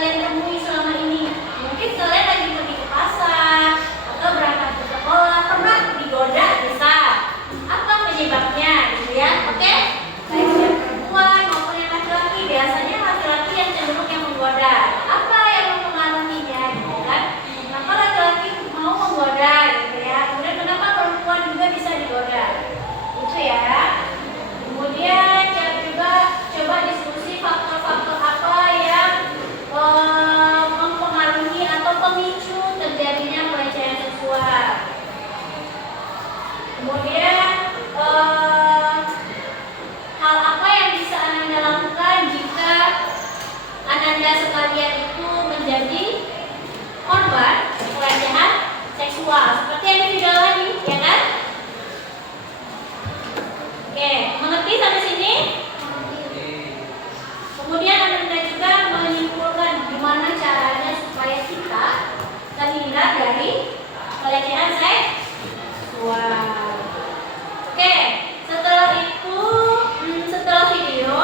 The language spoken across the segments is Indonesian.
kalian temui selama ini? Mungkin kalian lagi pergi ke pasar atau berangkat ke sekolah, pernah digoda, bisa. Apa penyebabnya gitu ya? Oke? Baik yang perempuan maupun yang laki-laki, biasanya laki-laki yang cenderung yang menggoda. Apa yang mempengaruhinya gitu kan? Kenapa laki-laki mau menggoda gitu ya? Kemudian kenapa perempuan juga bisa digoda? Itu ya. Kemudian juga coba diskusi faktor-faktor apa yang mempengaruhi atau pemicu terjadinya pelecehan seksual. Kemudian hal apa yang bisa Ananda lakukan jika Ananda sekalian itu menjadi korban pelecehan seksual seperti yang di video tadi, ya kan? Oke, mengerti sampai sini? Kemudian Ananda juga menyimpulkan gimana caranya supaya kita terhindar dari pelecehan seksual. Oke, setelah itu, setelah video,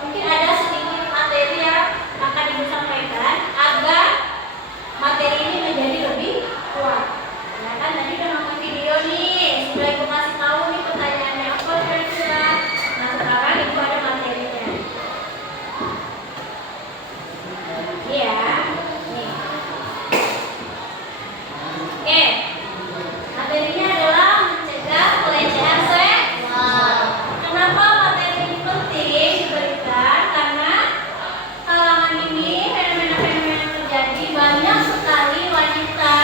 mungkin ada sedikit materi yang akan Ibu sampaikan agar materi ini menjadi lebih kuat. Ya kan, tadi udah nonton video nih, sudah Ibu kasih tahu nih pertanyaannya apa kira-kira. Nah, sekarang Ibu ada materinya. Iya, nih. Oke, materinya adalah mencegah pelecehan seksual. Kenapa materi ini penting diberikan? Karena kalangan ini fenomena-fenomena yang terjadi, banyak sekali wanita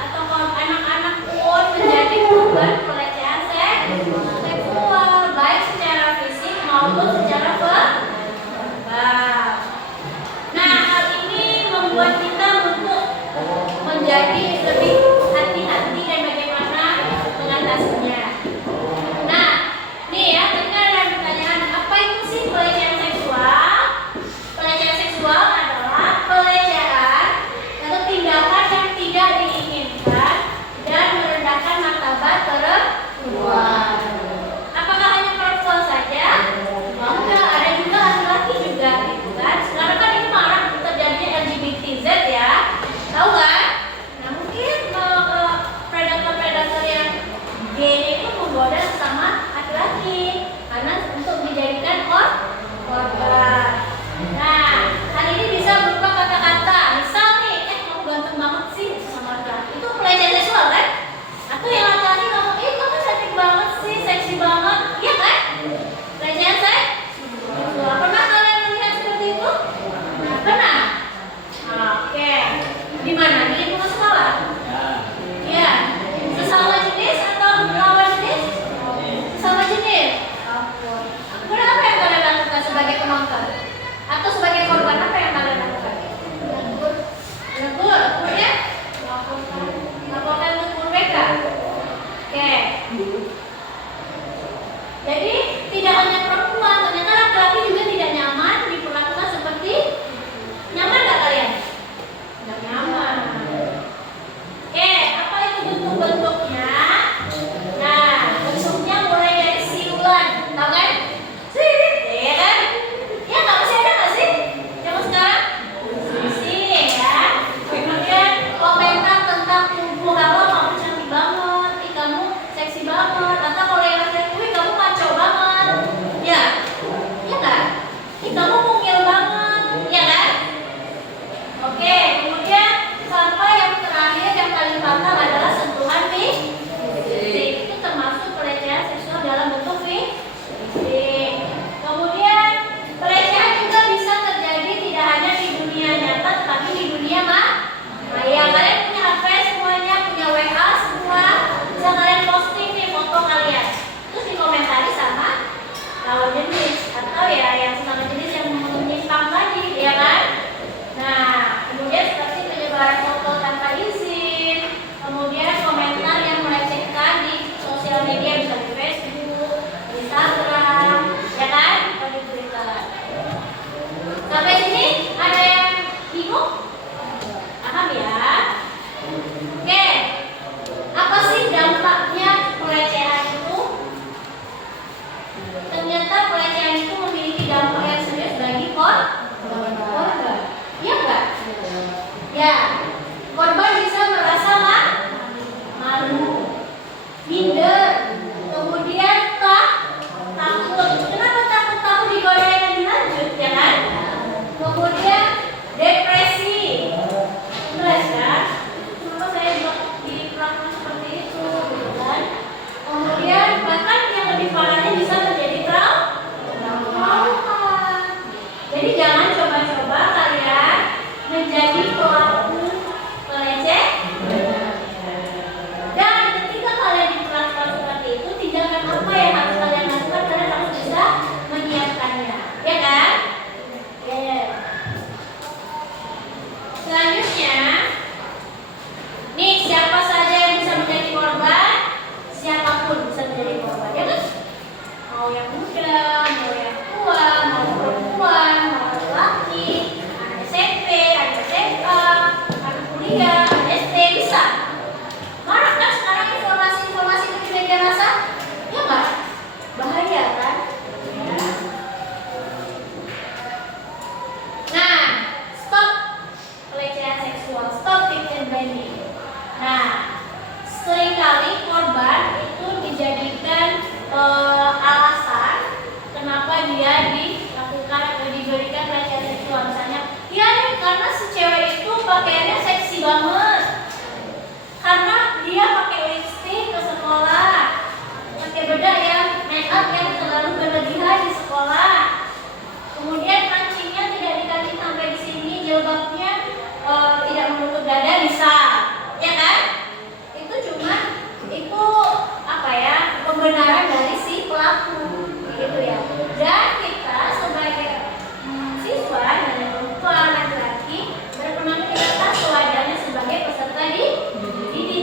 atau anak-anak pun menjadi korban pelecehan seksual, baik secara fisik maupun secara verbal. Nah, hal ini membuat kita untuk menjadi lebih hati-hati dan bagaimana mengatasinya. Nah, nih ya, tadi kan ada pertanyaan, apa itu sih pelecehan seksual? Pelecehan seksual adalah pelecehan atau tindakan yang tidak diinginkan dan merendahkan martabat perempuan. Apakah hanya perempuan saja? Enggak, ada juga laki-laki juga gitu kan. Sekarang kan ini marak terjadinya LGBTZ ya. Tahu kan? Nah, mungkin predator-predator yang gay itu menggoda sesama laki-laki karena untuk dijadikan korban. Nah, hal ini bisa berupa kata-kata. Misal nih, kamu ganteng banget sih sama laki-laki. Itu pelecehan seksual kan? Atau yang laki-laki ngomong, kamu cantik banget sih, seksi banget. Iya kan? Pelecehan seksual. Pernah kalian melihat seperti itu? Nah, pernah. Oke. Di mana? Di lingkungan sekolah? Iya. Sesama jenis atau lawan jenis? Sesama jenis. Kemudian apa yang kalian lakukan sebagai penonton? Atau sebagai korban, apa yang kalian lakukan? Menegur. Kemudian laporkan untuk mereka. Oke. Jadi tidak hanya perempuan, ternyata laki-laki juga tidak nyaman diperlakukan seperti. Nyaman nggak kalian? Nggak nyaman. Oke, apa itu bentuk-bentuknya? Nah, bentuknya mulai dari siulan, tahu kan? Iya kan? Ya nggak, masih ada nggak sih? Zaman sekarang? Masih ya. Kemudian komentar tentang tubuh kamu cantik banget, kamu seksi banget, atau kalau yang laki-laki, kamu maco banget, ya? Iya nggak? Kamu mungil banget, ya kan? Oke, kemudian sampai yang terakhir yang paling fatal adalah sentuhan fisik. Itu termasuk pelecehan seksual dalam bentuk fisik. Kemudian pelecehan juga bisa terjadi tidak hanya di dunia nyata tetapi di dunia maya. Kalian punya HP semuanya, punya WA semua, bisa kalian posting nih foto kalian. Terus dikomentari sama lawan jenis atau ya yang sama jenis yang menyimpang tadi, ya kan? Nah, kemudian seperti penyebaran foto tanpa izin, kemudian komentar yang melecehkan di sosial media, bisa di Facebook, di Instagram, ya kan? Atau di Twitter. Sampai sini ada yang bingung? Paham ya? Oke, apa sih dampaknya pelecehan itu? Ternyata pelecehan itu memiliki dampak yang serius pakaiannya seksi banget karena dia pakai lipstick ke sekolah, pakai bedak yang make up yang terlalu berlebihan di sekolah. Kemudian kancingnya tidak dikancing sampai di sini, jilbabnya tidak menutup dada bisa, ya kan? Itu cuma itu apa ya, pembenaran dari si pelaku, gitu ya. Dan kita sebagai siswa dan perempuan laki-laki berkenan kita sewajarnya sebagai peserta didik.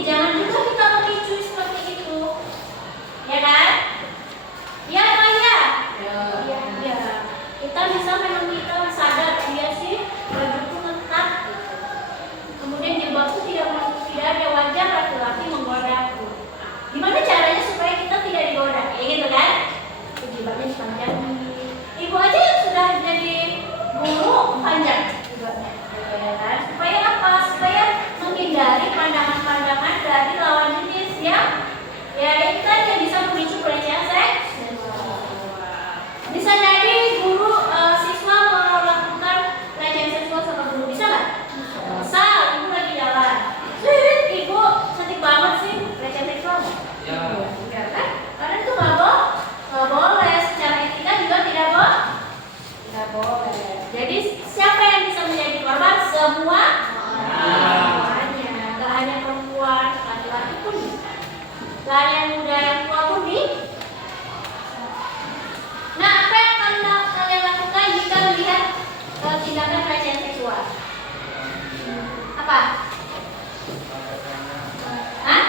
Jangan juga kita memicu seperti itu, ya kan? Ya, Maya. Ya. Kita bisa memang kita sadar dia sih bajuku ketat. Kemudian jilbabku tidak ada, wajar laki-laki menggoda aku. Gimana caranya supaya kita tidak digoda? Ya gitu kan? Jilbabnya dipanjangin. Ibu aja yang sudah jadi guru panjang jilbabnya, ya kan? Supaya apa? Supaya menghindari pandangan-pandangan dari lawan jenis yang ya itu kan yang bisa memicu pelecehan seks. Bisa jadi guru siswa melakukan pelecehan seksual sama guru, bisa nggak? Bisa. Ibu lagi jalan, ibu cantik banget sih, pelecehan seksual nggak? Ya kan? Karena itu nggak boleh, secara etika juga tidak boleh. Jadi siapa yang bisa menjadi korban? Semuanya, nggak hanya perempuan, laki-laki pun bisa. Nggak hanya yang muda, yang tua pun bisa. Nah, apa yang akan kalian lakukan jika melihat tindakan pelecehan seksual? Apa? Hah?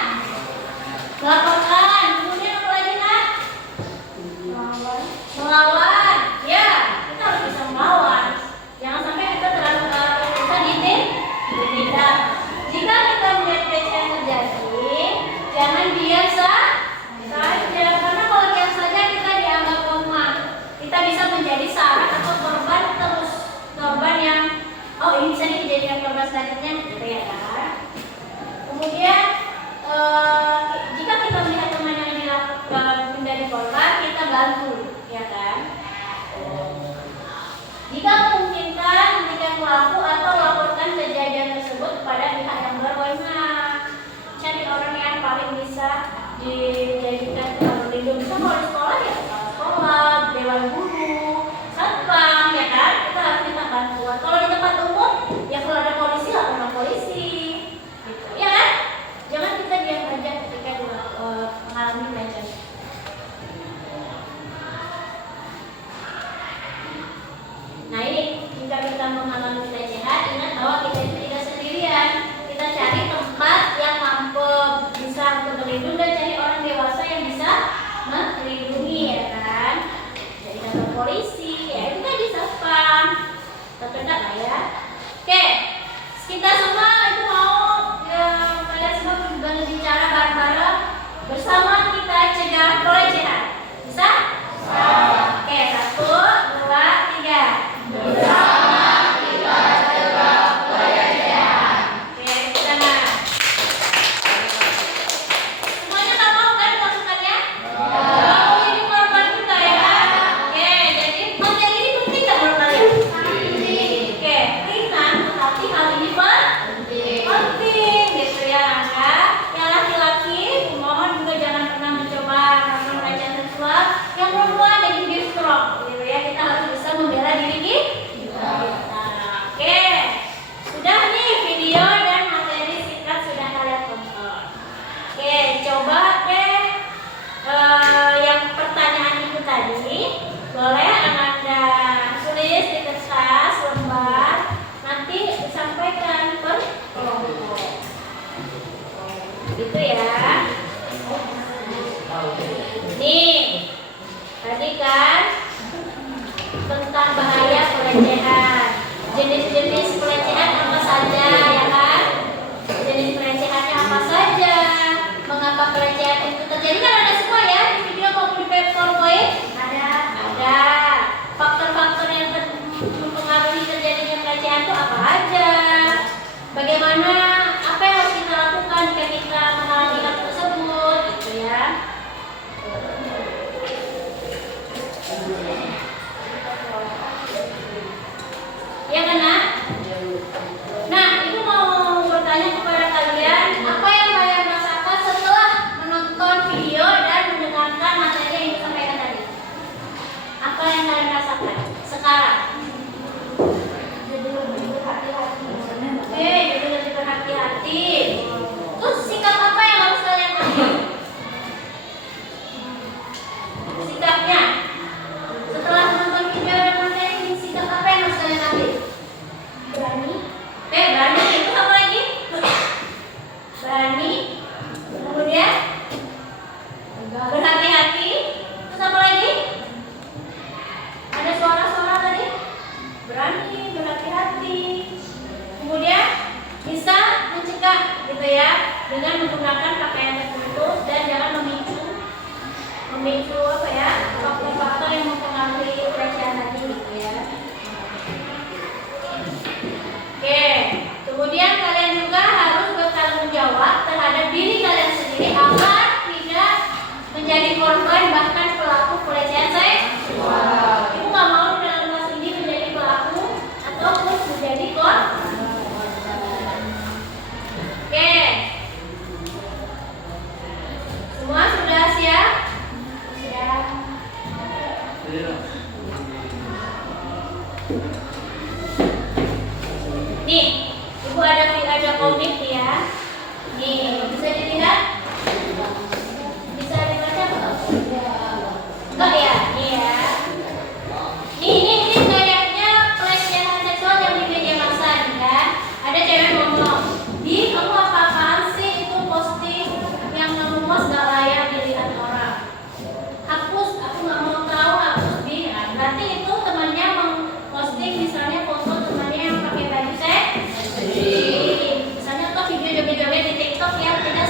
Melaporkan. Kemudian apa lagi, Nak? Melawan. Ya, kita harus bisa melawan. Jangan sampai kita terlalu bisa ditindak. Jika kita melihat pelecehan terjadi, jangan biar saja. Karena kalau diam saja kita dianggap lemah. Kita bisa menjadi saran atau korban terus. Korban yang ini bisa dijadikan korban selanjutnya, gitu ya kan? Kemudian jika kita melihat teman yang dilakukan menjadi korban, kita bantu, ya kan? Jika memungkinkan, berikan pelaku atau laporkan kejadian tersebut kepada pihak yang berwenang. Cari orang yang paling bisa dijadikan berlindung. Bisa kalau di sekolah ya kepala sekolah, dewan guru, satpam, ya kan? Kita harus minta bantuan. Kalau di tempat umum, ya kalau ada polisi, laporan polisi, gitu. Ya kan? Jangan kita diam aja ketika mengalami pelecehan. Nah ini, jika kita mengalami pelecehan, ingat bahwa kita itu tidak sendirian. Kita cari tempat yang mampu bisa untuk berlindung dan cari orang dewasa yang bisa melindungi, ya kan? Jadi kantor polisi, ya itu kan bisa satpam, terdekat lah ya. Oke, kita semua itu mau kalian semua berbicara bareng-bareng bersama kita cegah pelecehan. Bisa? Oke, 1, 2, 3. Bersama kita cegah pelecehan. Oke, kita nah. Semuanya tak mau kan masukannya? Mau jadi korban kita ya? Oke, jadi materi ini penting nggak menurut kalian? Oke, ringan tetapi hal ini penting gitu ya, Angga. Yang laki-laki, mohon juga jangan pernah mencoba melakukan pelecehan seksual. Yang perempuan jadi be strong, gitu ya. Kita harus bisa membela diri kita. Oke, sudah nih video dan materi singkat sudah kalian tonton. Oke, coba deh yang pertanyaan itu tadi boleh Anda tulis di kertas lembar, nanti disampaikan per kelompok. Gitu ya. Nih, tadi kan tentang bahaya pelecehan. Jenis-jenis pelecehan apa saja, ya kan? Jenis pelecehannya apa saja? Mengapa pelecehan itu terjadi? Kan ada semua ya di video maupun di PowerPoint. Ada. Faktor-faktor yang mempengaruhi terjadinya pelecehan itu apa aja? Bagaimana? Apa yang harus kita lakukan jika kita mengalami hal tersebut, gitu ya? Ya kan, Nak? Nah, Ibu mau sekarang? Jadi lebih berhati-hati. Oke, jadi lebih berhati-hati. Terus sikap apa yang harus kalian ambil? Sikapnya. Setelah menonton video dan materi ini, sikap apa yang harus kalian ambil? Berani. Oke, berani. Itu apa lagi? Berani. Kemudian berhati-hati. Terus apa lagi? Ada suara-suara tadi? Berani, berhati-hati. Kemudian bisa mencegah gitu ya, dengan menggunakan pakaian tertutup dan jangan memicu apa ya, faktor-faktor yang mempengaruhi pelecehan tadi gitu ya. Oke, kemudian kalian juga harus bertanggung jawab terhadap diri kalian sendiri agar tidak menjadi korban bahkan pelaku pelecehan seksual. Ibu nggak mau dalam kelas ini menjadi pelaku ataupun menjadi korban. Oke, semua sudah siap? Siap. Nih, ibu ada komik ya. Nih, bisa dilihat? Bisa dibaca nggak? Enggak ya? Nih ya. Ini kayaknya pelecehan seksual yang di media massa nih kan. Ada cewek ngomong, "Di, kamu apa-apaan sih itu posting yang kamu post gak layak dilihat orang. Hapus, aku nggak mau tahu, hapus di." Nah, berarti itu temannya memposting misalnya foto temannya yang pakai baju seksi. Misalnya atau video joget-joget di TikTok yang tidak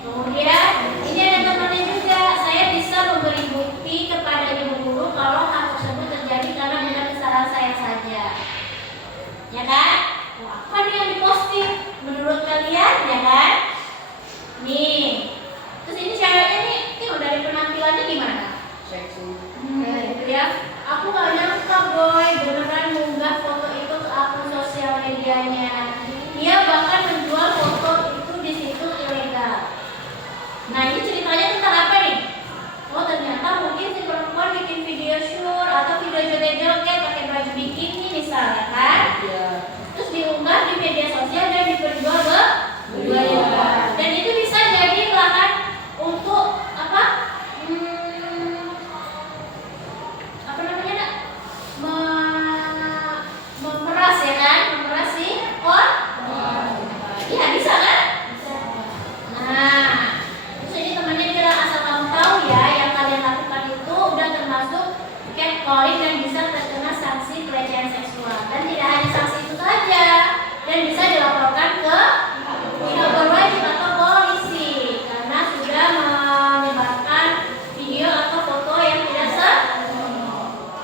kemudian ini ada temannya juga, "Saya bisa memberi bukti kepada ibu guru kalau hal tersebut terjadi karena benar kesalahan saya saja." Ya kan? Apa nih yang diposting menurut kalian, ya kan? Nih, terus ini ceweknya nih, tengok dari penampilannya gimana? Seksi. Gitu ya. Aku gak nyangka boy beneran munggah foto itu ke akun sosial medianya. Dia bahkan menjual foto itu di situs ilegal. Nah, ini ceritanya tentang apa nih? Oh, ternyata mungkin si perempuan bikin video shoot atau video joget-joget pakai baju bikini misalnya kan? Iya. Terus diunggah di media sosial dan diperjual dan itu bisa jadi lahan untuk apa? Apa namanya nak? Memeras ya kan? Memeras si iya bisa kan? Bisa. Nah, terus ini temannya bilang, "Asal kamu tahu ya, yang kalian lakukan itu udah termasuk catcalling dan bisa terkena sanksi pelecehan seksual. Dan tidak hanya sanksi itu saja, dan bisa dilaporkan ke tidak berwajib atau polisi karena sudah menyebarkan video atau foto yang tidak sah."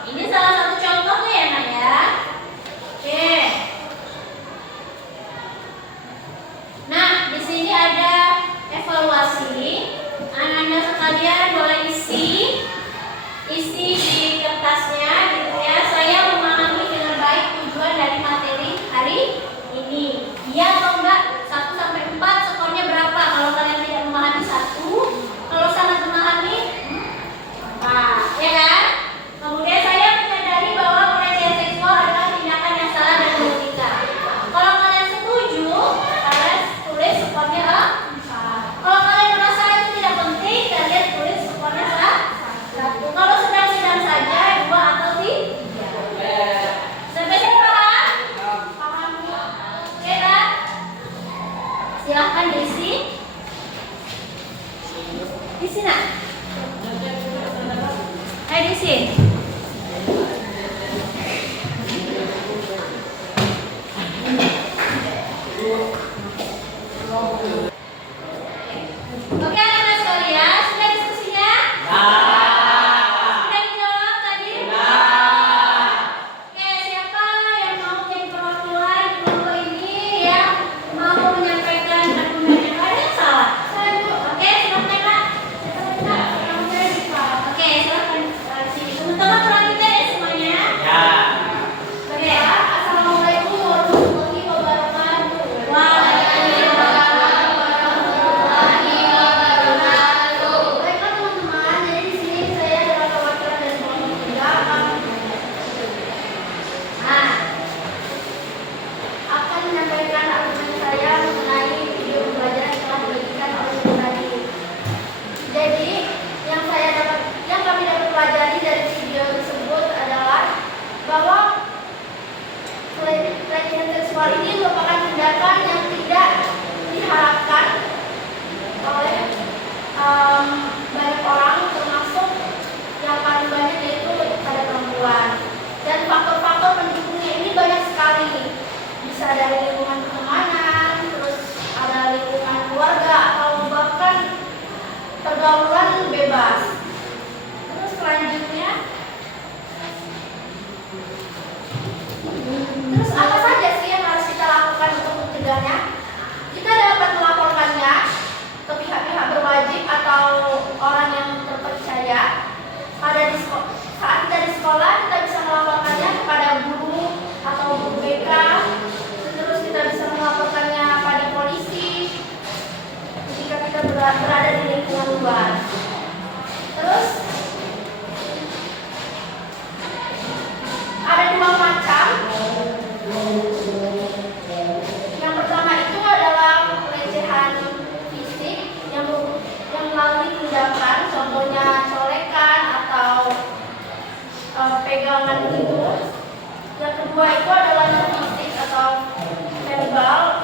Ini salah satu contohnya ya nak ya. Oke. Nah, di sini ada evaluasi. Anak-anak sekalian boleh isi di kertasnya gitu ya. Saya memahami dengan baik tujuan dari materi hari ini. Iya atau enggak? 1 sampai 4 skornya berapa? Kalau kalian tidak memahami 1, kalau sangat memahami 4, ya kan? Kemudian saya menyadari bahwa pelecehan seksual adalah tindakan yang salah dan merugikan. Kalau kalian setuju, kalian tulis skornya 4. Kalau kalian merasa itu tidak penting, kalian tulis skornya 1. Kalau sedang-sedang saja 2 atau 3. Sampai sini paham? Paham. Oke kan? Silahkan diisi. Diisi nak? Diisi. Oke anak-anak sekalian, sudah diskusinya? Sudah dijawab tadi? Oke, siapa yang mau jadi perwakilan kelompok ini yang mau menyampaikan argumennya? Ada yang salah? Oke, silahkan Kak. Oke, silahkan sini. Teman-teman verbal ini merupakan tindakan yang tidak diharapkan oleh banyak orang, termasuk yang paling banyak yaitu pada perempuan. Dan faktor-faktor pendukungnya ini banyak sekali. Bisa dari lingkungan pertemanan, terus ada lingkungan keluarga, atau bahkan pergaulan bebas. Terus selanjutnya, terus apa saja sih yang harus kita lakukan untuk mencegahnya? Kita dapat melaporkannya ke pihak-pihak berwajib atau orang yang terpercaya. Saat kita di sekolah, kita bisa melaporkannya kepada guru atau guru BK. Terus kita bisa melaporkannya pada polisi jika kita berada di lingkungan luar. Terus ada dua macam. Yang pertama itu adalah pelecehan fisik yang melalui tindakan, contohnya colekan atau pegangan gitu. Yang kedua itu adalah non fisik atau verbal